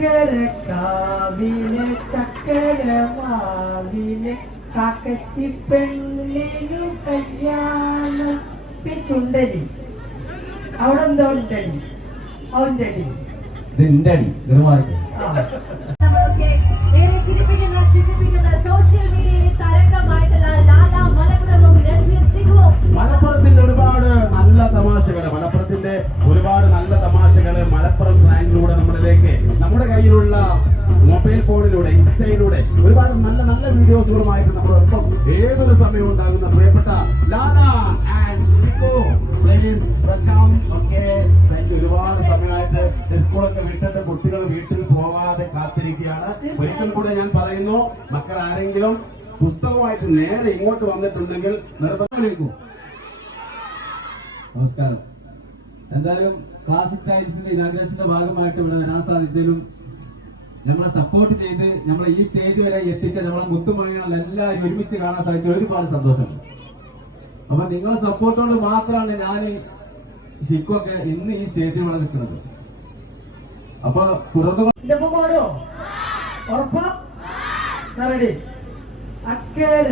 അക്കര കാവിലെ ചക്കര മാവിലെ കാക്കച്ചി പെണ്ണിനു കല്യാണം. ചുണ്ടടി അവിടെ എന്തോ ഉണ്ടടി? അവന്റെ അടി ഇത് അടി ഇത് മാറി ആ. നമ്മളൊക്കെ ഏറെ ചിരിപ്പിക്കുന്ന ചിരിപ്പിക്കുന്ന സോഷ്യൽ മീഡിയയിൽ തരംഗമായിട്ടുള്ള നല്ല വീഡിയോസുകളുമായിട്ട് നമ്മളൊപ്പം ഏതൊരു സമയവും ഉണ്ടാകുന്ന പ്രിയപ്പെട്ട Lala and Nico. Please welcome okay ഒരുപാട് സമയമായിട്ട് സ്കൂളൊക്കെ വിട്ടിട്ട് കുട്ടികൾ വീട്ടിൽ പോവാതെ കാത്തിരിക്കുകയാണ്. ഒരിക്കൽ കൂടെ ഞാൻ പറയുന്നു മക്കൾ ആരെങ്കിലും പുസ്തകമായിട്ട് നേരെ ഇങ്ങോട്ട് വന്നിട്ടുണ്ടെങ്കിൽ നിർബന്ധം. നമസ്കാരം. എന്തായാലും ക്ലാസിക് ടൈൽസിന്റെ ഇനാഗ്രേഷന്റെ ഭാഗമായിട്ട് ഇവിടെ വരാൻ സാധിച്ചതിലും നമ്മളെ സപ്പോർട്ട് ചെയ്ത് നമ്മളെ ഈ സ്റ്റേജ് വരെ എത്തിച്ച നമ്മളെ മുത്തുമണികൾ എല്ലാവരും ഒരുമിച്ച് കാണാൻ സാധിച്ച ഒരുപാട് സന്തോഷം അപ്പൊ നിങ്ങളെ സപ്പോർട്ടോട് മാത്രമാണ് ഞാൻ ശിക്കൊക്കെ ഇന്ന് ഈ സ്റ്റേജിൽ ഇവിടെ നിൽക്കുന്നത് അപ്പൊ പുറത്തു അക്കര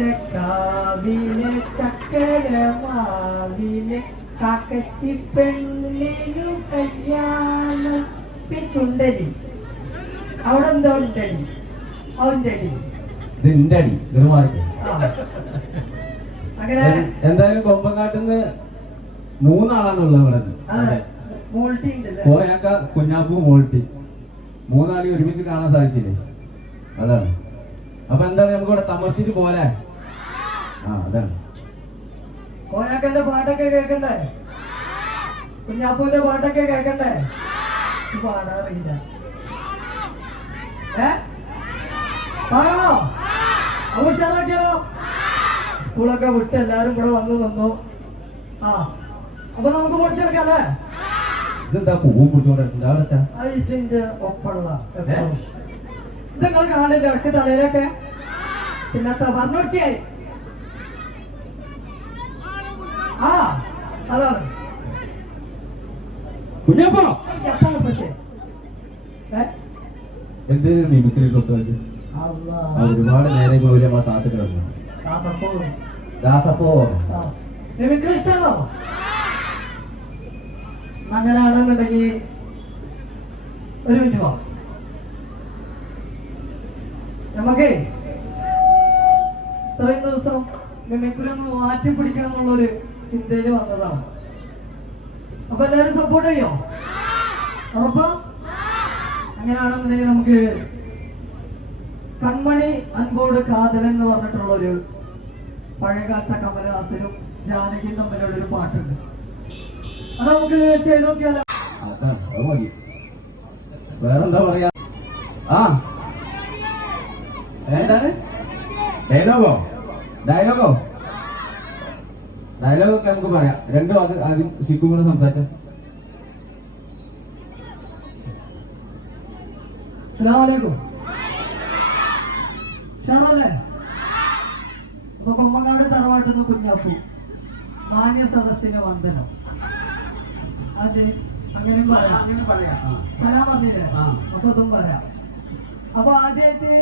കല്യാണം. പി ചുണ്ടലി അവിടെ എന്തോ ഉണ്ടടി അവന്റെ അടി. ഇത് എന്റെ അടി അങ്ങനെ എന്തായാലും കൊമ്പങ്കാട്ടുന്ന് മൂന്നാളാണുള്ളത് ഇവിടെ മോൾട്ടി ഉണ്ടല്ലേ? കോയാക്ക കുഞ്ഞാപ്പു മോൾട്ടി മൂന്നാളി ഒരുമിച്ച് കാണാൻ സാധിച്ചില്ലേ? അതാണ്. അപ്പൊ എന്താണ് നമുക്ക് ഇവിടെ തമർത്തിട്ട് പോലെ? ആ അതാണ്. കോയാക്കന്റെ പാട്ടൊക്കെ കേൾക്കണ്ടേ? കുഞ്ഞാപ്പൂന്റെ പാട്ടൊക്കെ കേക്കണ്ടേ ഇത് പാടണോ? അത് ഉഷാറാക്കിയാലോ? സ്കൂളൊക്കെ വിട്ട് എല്ലാരും കൂടെ വന്ന് നിന്നു. ആ അപ്പൊ നമുക്ക് പൊടിച്ചെടുക്കാല്ലേ ഇതെന്താ പൂവും വെച്ചാ അത് ഇതിന്റെ ഒപ്പമുള്ള ഇത് നിങ്ങൾ കാണില്ല ഇടയ്ക്ക് തലയിലൊക്കെ? പിന്നെ പറഞ്ഞോട്ടിയായി ആ അതാണ്. കുഞ്ഞപ്പോ! എപ്പോഴും പക്ഷേ ഏ? എന്ത് നിമിത്തിൽ തൊട്ട് അള്ളാ. ഒരുപാട് നേരം കൂടി നമ്മളെ കാത്തു കിടന്നു. ആ. ദാസപ്പോ. ആ. നിനക്ക് ഇഷ്ടമാണോ അങ്ങനെയാണെന്നുണ്ടെങ്കിൽ ഒരു മിനിറ്റ് പോ നമുക്കേ ഇത്രയും ദിവസം മിമിക്രി ഒന്ന് മാറ്റി പിടിക്കണം എന്നുള്ളൊരു ചിന്തയിൽ വന്നതാണ്. അപ്പൊ എല്ലാവരും സപ്പോർട്ട് ചെയ്യോ? ഉറപ്പാ? അങ്ങനെയാണെന്നുണ്ടെങ്കിൽ നമുക്ക് കൺമണി അൻപോട് കാതലൻ എന്ന് പറഞ്ഞിട്ടുള്ള ഒരു പഴയകാലത്തെ കമലഹാസനും ജാനകിയും തമ്മിലുള്ള ഒരു പാട്ടുണ്ട്. അത് നമുക്ക് ചെയ്ത് നോക്കിയാലോ? വേറെന്താ പറയാ? ആ. എന്താണ് ഡയലോഗോ? ഡയലോഗോ? ഡയലോഗൊക്കെ നമുക്ക് പറയാം. രണ്ടും അത് ആദ്യം സിക്കും കൂടെ അസ്സലാമലൈക്കും ഷാറല്ലേ കൊമ്മങ്ങാട് തറവാട്ടുന്ന കുഞ്ഞാപ്പു. മാന്യ സദസ്സിന് വന്ദനം. അതെ അങ്ങനെ പറയാം. പറയാം. അപ്പൊ അതും പറയാം. അപ്പൊ ആദ്യമായിട്ട്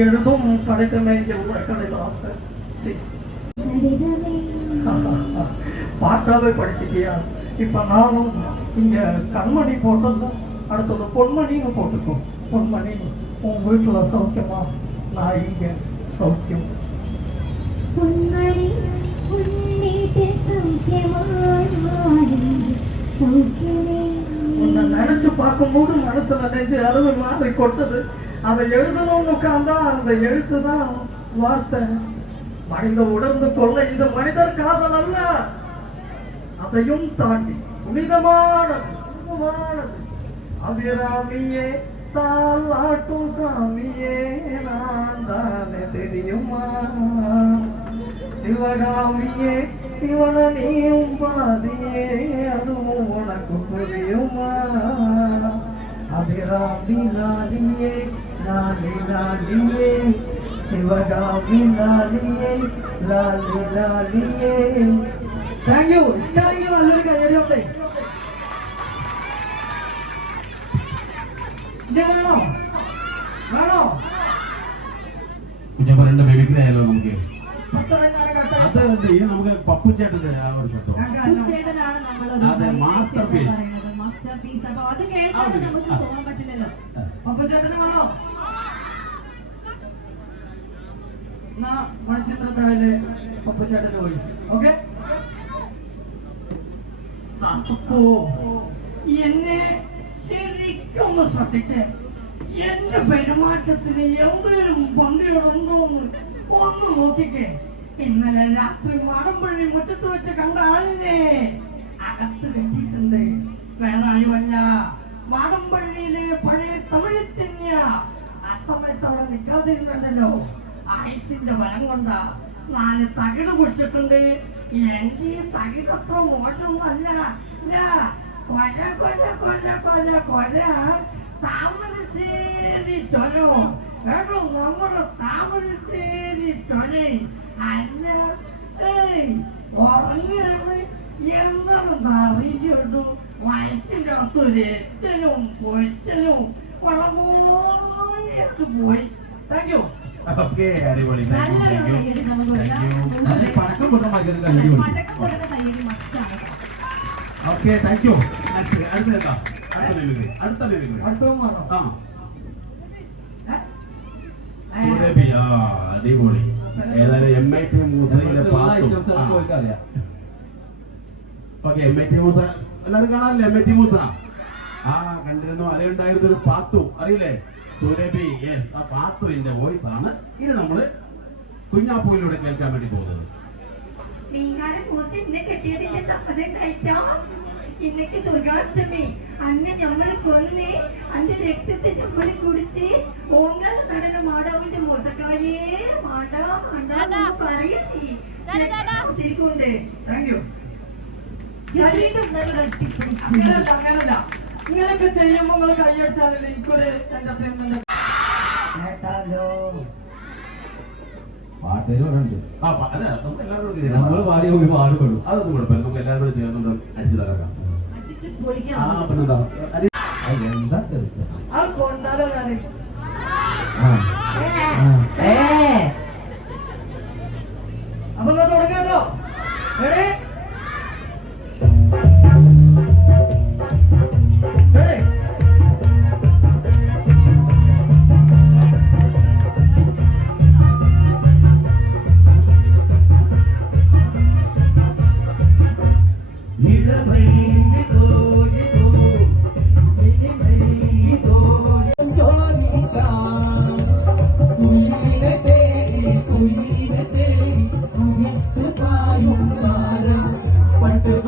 എഴുതും പഠിക്കുന്ന பார்த்தாவே படிச்சிட்டியா? இப்போ நானும் இங்கே கண்மணி போட்டதும் அடுத்தது பொன்மணின்னு போட்டுக்கும் பொன்மணி உன் வீட்டில் சௌக்கியமா? நான் இங்கே சௌக்கியம். பொன்மணி உன் உன்னை நினைச்சு பார்க்கும்போது மனசுல நெஞ்சு அழுவு மாதிரி கொட்டது. அதை எழுதணும்னு உட்கார்ந்தா அந்த எழுத்து தான் வார்த்தை. மனித உணர்ந்து கொள்ள. இந்த மனிதர் காதல் அல்ல. அதையும் தாண்டி புனிதமானது புனிதமானது அபிராமியே தாலாட்டும் சாமியே நான் தானே தெரியுமா? சிவகாமியே சிவனையும் பாதியே அதுவும் உனக்கு புரியுமா? அபிராமி லாலியே லாலி லாலியே சிவகாமி லாலியே லாலி லாலியே താങ്ക് യു. ഇഷ്ടമായെങ്കിൽ നല്ലൊരു കയ്യടി ഉണ്ടേ. ഇത് വേണോ? വേണോ? ഞാൻ പറയണ്ട ആയാലോ നമുക്ക്? അത്. ഇനി നമുക്ക് പപ്പുച്ചേട്ടന്റെ ആ ഒരു ശബ്ദം ചേട്ടനാണ് നമ്മൾ അതെ, masterpiece. മാസ്റ്റർ പീസ് അപ്പൊ അത് കേൾക്കാതെ നമുക്ക് പോകാൻ പറ്റില്ലല്ലോ. പപ്പുചേട്ടന് വേണോ? എന്നാ മണിച്ചിത്രത്താഴിലെ പപ്പുചേട്ടന്റെ വോയിസ്. ഓക്കെ? അപ്പോ എന്നെ ശരിക്കൊന്ന് ശ്രദ്ധിച്ച്. എന്റെ പെരുമാറ്റത്തിന് എന്തെങ്കിലും പന്തികളുണ്ടോ ഒന്ന് നോക്കിക്കേ. ഇന്നലെ രാത്രി മാടമ്പള്ളി മുറ്റത്ത് വെച്ച് കണ്ട ആളിനെ അകത്ത് കെട്ടിയിട്ടുണ്ട്. വേറെ ആരുമല്ല മാടമ്പള്ളിയിലെ പഴയ തമിഴത്തിന്യ ആ സമയത്ത് അവിടെ നിൽക്കാതിരുന്നല്ലോ. ആയുസിന്റെ ബലം കൊണ്ടാ നാല് തകിട് കുടിച്ചിട്ടുണ്ട് എന്റെ തകിടത്ര മോശമൊന്നല്ല ഇല്ല. കൊല കൊല കൊല കൊല കൊല. താമരശ്ശേരി ചൊരോ കേട്ടോ നമ്മുടെ താമരശ്ശേരി ചൊര അല്ല ഏയ് ഉറങ്ങാണ് എന്താണെന്ന് അറിയിട്ടു വയറ്റിന്റെ അകത്ത് ഒരു എച്ചലും പൊരിച്ചലും വളമോയിട്ട് പോയി. താങ്ക് യു ഓക്കെ അടിപൊളി. താങ്ക് യു താങ്ക് യു പടക്കം പൊട്ടാൻ മതി കയ്യടി കൊടുക്കും പടക്കം കൊടുത്ത കയ്യടി മസ്റ്റാണ് ഓക്കെ താങ്ക് യു അടുത്ത അടുത്ത അടിപൊളി. ഏതായാലും എം ഐ ടി മൂസയിലെ പാത്തും. അറിയാം okay M I T Moosa. എല്ലാവരും കാണാറില്ലേ എം ഐ ടി മൂസ? ആ കണ്ടിരുന്നു. അതിലുണ്ടായിരുന്ന ഒരു പാത്തു. അറിയില്ലേ? സുരഭി യെസ് ആ പാത്തുവിന്റെ വോയിസ് ആണ് ഇനി നമ്മൾ കുഞ്ഞാപ്പൂവിലൂടെ കേൾക്കാൻ വേണ്ടി പോകുന്നത്. മീൻകാരൻ മൂസി ഇന്നെ കെട്ടിയതിന്റെ സമ്മതം കഴിക്കാം ഇന്നക്ക് ദുർഗാഷ്ടമി. അന്ന് ഞങ്ങൾ കൊന്ന് അന്റെ രക്തത്തെ നമ്മൾ കുടിച്ച് ഓങ്ങൾ നടന മാടാവിന്റെ മോശക്കായേ മാടാ മാടാ പറയുന്നേ തിരിക്കൊണ്ട് താങ്ക് യു അങ്ങനല്ല അങ്ങനല്ല. ഇങ്ങനെയൊക്കെ ചെയ്യുമ്പോ നിങ്ങൾ കൈയടിച്ചാലല്ലേ എനിക്കൊരു എന്റർടൈൻമെന്റ് കേട്ടാലോ പാട്ടുകാർ പറയുന്നുണ്ട് ആ അതെ എല്ലാവരോടും നമ്മൾ ചെയ്യാം. പാടിയ ഒരു പാടുപെടും അതൊന്നും കുഴപ്പമില്ല നമുക്ക് എല്ലാവരോടും ചേർന്ന് അടിച്ചു തകർക്കാം അടിച്ച് ആ പിന്നെന്താ എന്താ തെറിക്കുക? ആ കൊണ്ടാലോ ആ. ആ.